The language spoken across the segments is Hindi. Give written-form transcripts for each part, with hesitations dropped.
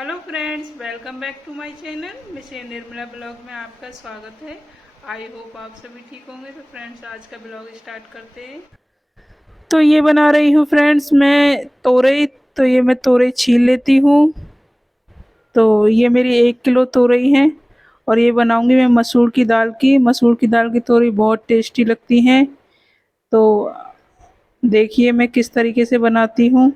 Hello friends, welcome back to my channel. Miss Nirmala blog में आपका स्वागत है। आई होप आप सभी ठीक होंगे। तो फ्रेंड्स, आज का ब्लॉग स्टार्ट करते हैं। तो ये बना रही हूँ फ्रेंड्स मैं तोरई। तो ये मैं तोरई छील लेती हूँ। तो ये मेरी 1 किलो तोरई है और ये बनाऊंगी मैं मसूर की दाल की। मसूर की दाल की तोरई बहुत टेस्टी लगती हैं। तो देखिए मैं किस तरीके से बनाती हूँ।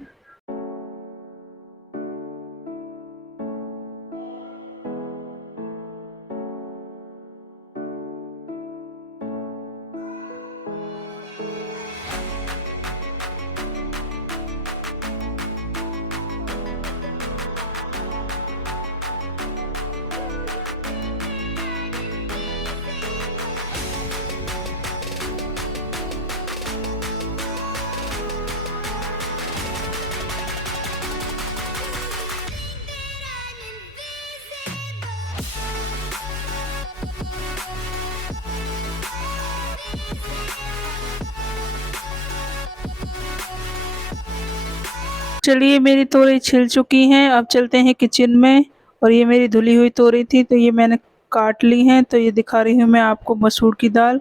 चलिए, मेरी तोरई छिल चुकी हैं। अब चलते हैं किचन में। और ये मेरी धुली हुई तोरई थी, तो ये मैंने काट ली हैं। तो ये दिखा रही हूँ मैं आपको मसूर की दाल।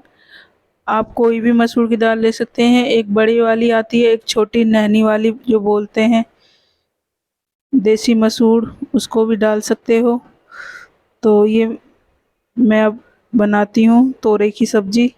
आप कोई भी मसूर की दाल ले सकते हैं। एक बड़ी वाली आती है, एक छोटी नहनी वाली जो बोलते हैं, देसी मसूर, उसको भी डाल सकते हो। तो ये मैं अब बनाती हूँ तोरई की सब्जी।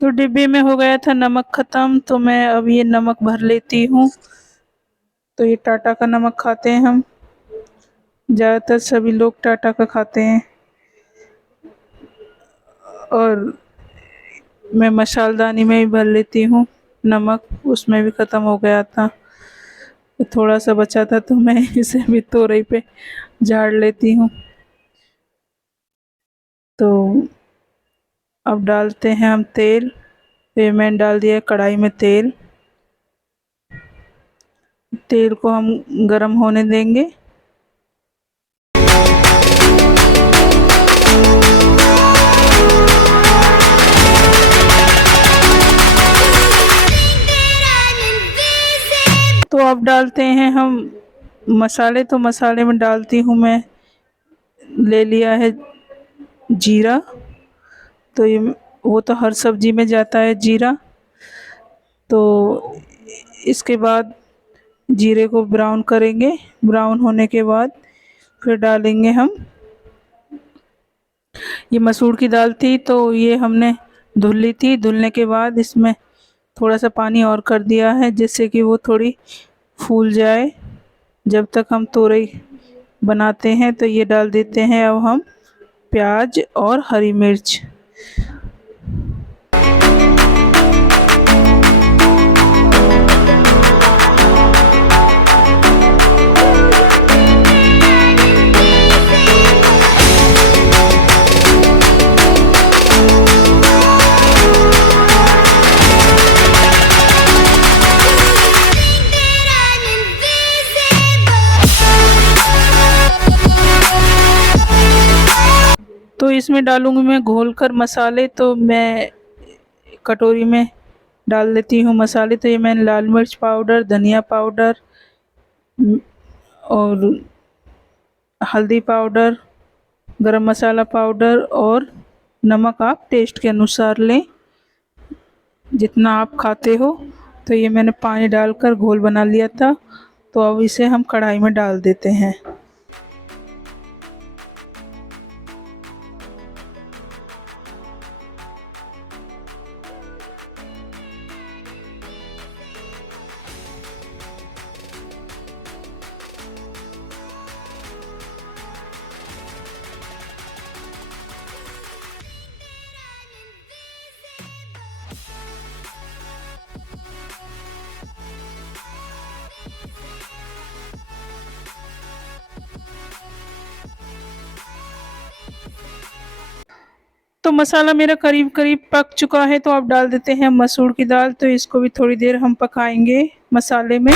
तो डिब्बे में हो गया था नमक ख़त्म, तो मैं अब ये नमक भर लेती हूँ। तो ये टाटा का नमक खाते हैं हम, ज़्यादातर सभी लोग टाटा का खाते हैं। और मैं मसालदानी में भी भर लेती हूँ नमक, उसमें भी ख़त्म हो गया था। तो थोड़ा सा बचा था, तो मैं इसे भी तोरई पे झाड़ लेती हूँ। तो अब डालते हैं हम तेल। फिर मैंने डाल दिया कढ़ाई में तेल। तेल को हम गरम होने देंगे। तो अब डालते हैं हम मसाले। तो मसाले में डालती हूँ मैं, ले लिया है जीरा। तो ये वो तो हर सब्जी में जाता है जीरा। तो इसके बाद जीरे को ब्राउन करेंगे। ब्राउन होने के बाद फिर डालेंगे हम, ये मसूर की दाल थी तो ये हमने धुल ली थी। धुलने के बाद इसमें थोड़ा सा पानी और कर दिया है, जिससे कि वो थोड़ी फूल जाए। जब तक हम तोरई बनाते हैं, तो ये डाल देते हैं अब हम प्याज और हरी मिर्च। तो इसमें डालूंगी मैं घोलकर मसाले। तो मैं कटोरी में डाल देती हूँ मसाले। तो ये मैंने लाल मिर्च पाउडर, धनिया पाउडर और हल्दी पाउडर, गरम मसाला पाउडर और नमक आप टेस्ट के अनुसार लें, जितना आप खाते हो। तो ये मैंने पानी डालकर घोल बना लिया था। तो अब इसे हम कढ़ाई में डाल देते हैं। तो मसाला मेरा करीब करीब पक चुका है। तो अब डाल देते हैं मसूर की दाल। तो इसको भी थोड़ी देर हम पकाएंगे मसाले में।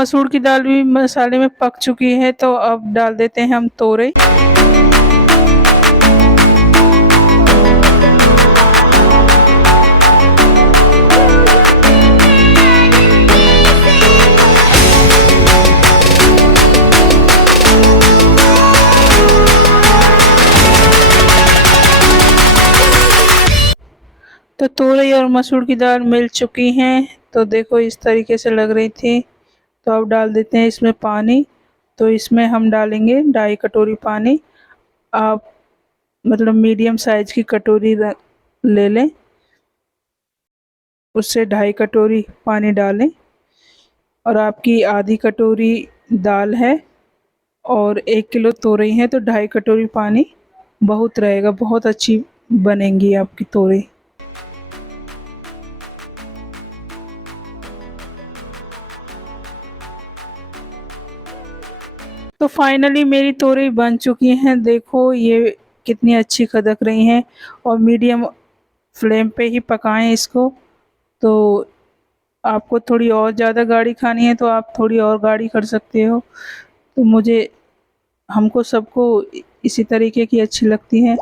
मसूर की दाल भी मसाले में पक चुकी है, तो अब डाल देते हैं हम तोरई। तो तोरई और मसूर की दाल मिल चुकी हैं, तो देखो इस तरीके से लग रही थी। तो अब डाल देते हैं इसमें पानी। तो इसमें हम डालेंगे 2.5 कटोरी पानी। आप मतलब मीडियम साइज की कटोरी ले लें, उससे 2.5 कटोरी पानी डालें। और आपकी आधी कटोरी दाल है और 1 किलो तोरई है, तो 2.5 कटोरी पानी बहुत रहेगा, बहुत अच्छी बनेंगी आपकी तोरई। तो फाइनली मेरी तोरई बन चुकी हैं, देखो ये कितनी अच्छी खदक रही हैं। और मीडियम फ्लेम पे ही पकाएं इसको। तो आपको थोड़ी और ज़्यादा गाढ़ी खानी है तो आप थोड़ी और गाढ़ी कर सकते हो। तो हमको सबको इसी तरीके की अच्छी लगती है,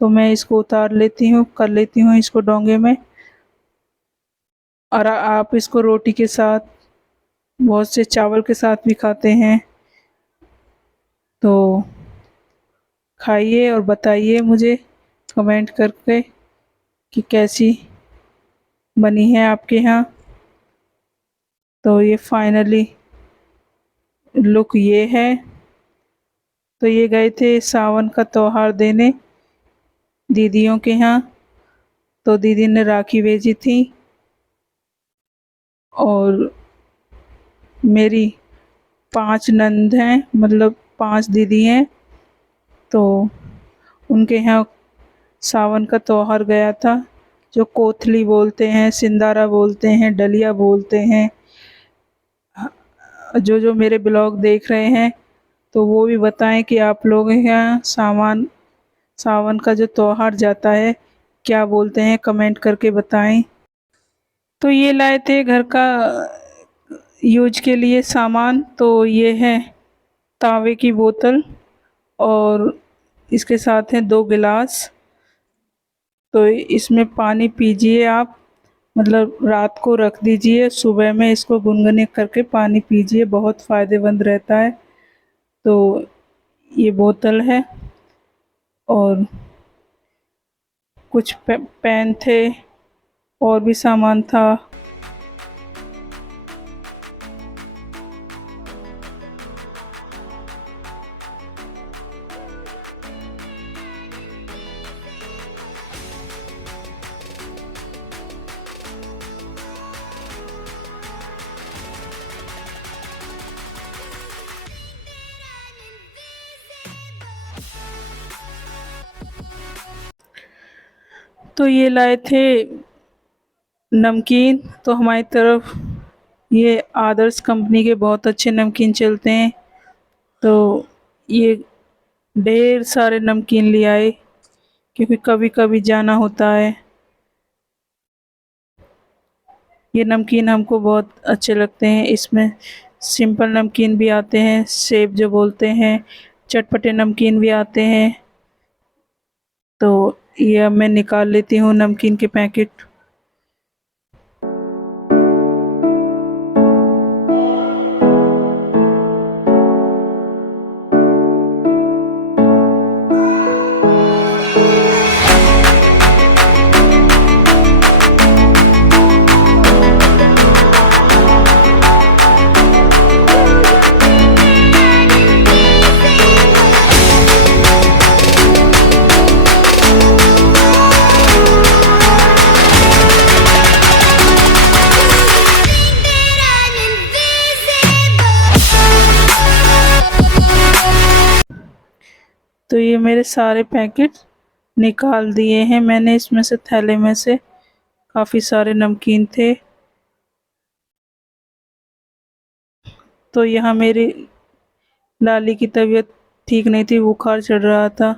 तो मैं इसको उतार लेती हूँ, कर लेती हूँ इसको डोंगे में। और आप इसको रोटी के साथ, बहुत से चावल के साथ भी खाते हैं। तो खाइए और बताइए मुझे कमेंट करके कि कैसी बनी है आपके यहाँ। तो ये फाइनली लुक ये है। तो ये गए थे सावन का त्योहार देने दीदियों के यहाँ। तो दीदी ने राखी भेजी थी और मेरी 5 नंद हैं, मतलब 5 दीदी हैं। तो उनके यहाँ सावन का त्योहार गया था, जो कोथली बोलते हैं, सिंदारा बोलते हैं, डलिया बोलते हैं। जो जो मेरे ब्लॉग देख रहे हैं तो वो भी बताएं कि आप लोग यहाँ सावन का जो त्योहार जाता है क्या बोलते हैं, कमेंट करके बताएं। तो ये लाए थे घर का यूज के लिए सामान। तो ये है तावे की बोतल और इसके साथ हैं 2 गिलास। तो इसमें पानी पीजिए आप, मतलब रात को रख दीजिए, सुबह में इसको गुनगुने करके पानी पीजिए, बहुत फ़ायदेमंद रहता है। तो ये बोतल है और कुछ पेन थे और भी सामान था। तो ये लाए थे नमकीन। तो हमारी तरफ ये आदर्श कंपनी के बहुत अच्छे नमकीन चलते हैं। तो ये ढेर सारे नमकीन ले आए, क्योंकि कभी कभी जाना होता है। ये नमकीन हमको बहुत अच्छे लगते हैं। इसमें सिंपल नमकीन भी आते हैं, सेब जो बोलते हैं, चटपटे नमकीन भी आते हैं। तो ये अब मैं निकाल लेती हूँ नमकीन के पैकेट। तो ये मेरे सारे पैकेट निकाल दिए हैं मैंने, इसमें से थैले में से काफ़ी सारे नमकीन थे। तो यहाँ मेरी लाली की तबीयत ठीक नहीं थी, बुखार चढ़ रहा था।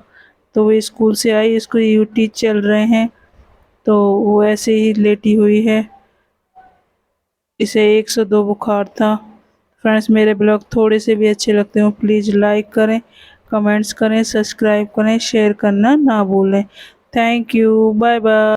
तो वो स्कूल से आई, इसको यूटी चल रहे हैं, तो वो ऐसे ही लेटी हुई है। इसे 102 बुखार था। फ्रेंड्स मेरे ब्लॉग थोड़े से भी अच्छे लगते हो प्लीज़ लाइक करें, कमेंट्स करें, सब्सक्राइब करें, शेयर करना ना भूलें। Thank you, bye bye.